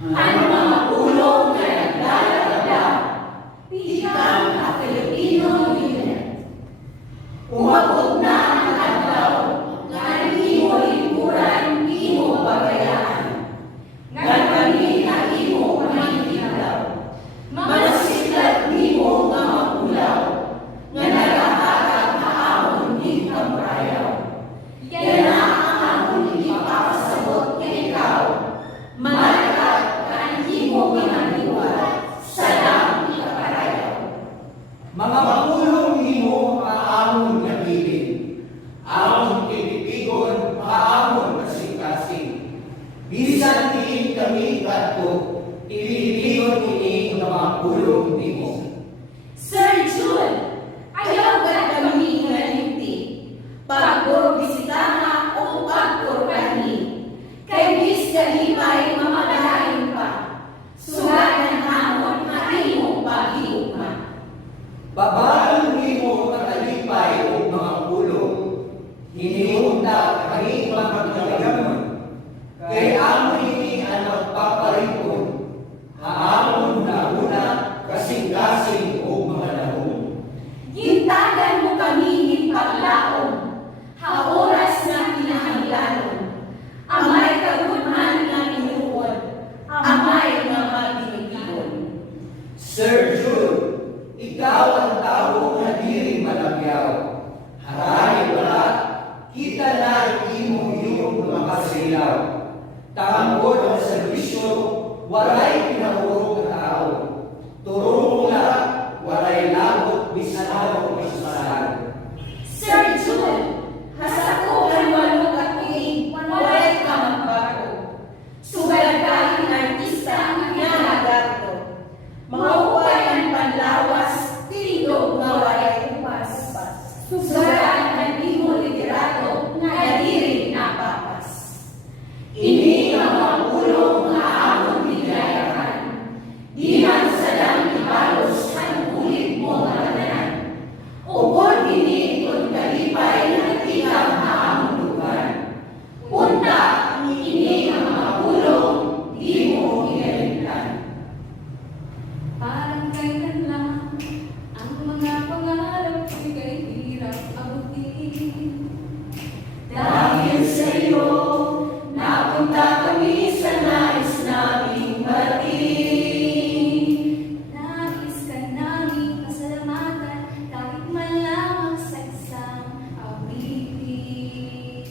ang mga pulong na naglalagab, Pikang Filipino Unit. Umabot na ang adlaw, nga imo lingkuran, imo bagayaan. Nga kami na imo manitilaw, manasiglat nimo nga mapulaw, nga nagahatag haamon di kamprayaw. Yan na ang amon ipapasabot nga ikaw, malakat kan imo ginaniwa, sadam ikaparayaw. Mga mapulong nimo kaamon nga bilin, amon titipigon kaamon kasing-kasing. Bisan diin kami kadto, titipigon ini nga mapulong nimo. Sir June, ayaw ka kami nga limti, pagkurbisita o pagkurbani, kay bis kalipay mamagalain pa, sugat ng hamon nga imo pag-iugma. Babalang nimo katalipay o mga pulong, hinihunta kami magpagkagamon, kay amon ini ang magpaparipon, haamon na una kasing-kasing o mga lahong. Gintagan mo kami ipaglaom, haoras na kinahanglanon, amay kagudman nga inuod, amay nga magdinigigon. Sir Jude, ikaw ang tao nga diri malabyaw. Haray wala, kita na imo yung makasilaw. Tangod ang serbisyo, walay pinahurog na tao. Turong mula, walay labot, bisanaw o bismasan. Sir June, hasakuhan walo katuig, walay ka magbago. Sugal ka artista nga nagarto. Mga upay ang panlawas, tindog nga walay upas. Sugaran ang imo literato nga diri napapas. Ini nga mga pulong nga amon binayaran. Di man sadang ibalos ang ulit mo nga tanan. Upod ini kung kalipay na tikang haamon lugar. Punta, ini ang mga pulong, di mo inalimtan. Parang kailan lang ang mga pangarap ko'y kay hirap abutin. Dahil sa iyo, napunta kami sa nais naming batiin. Nais ka namin pasalamatan kahit man lamang sa isang awitin.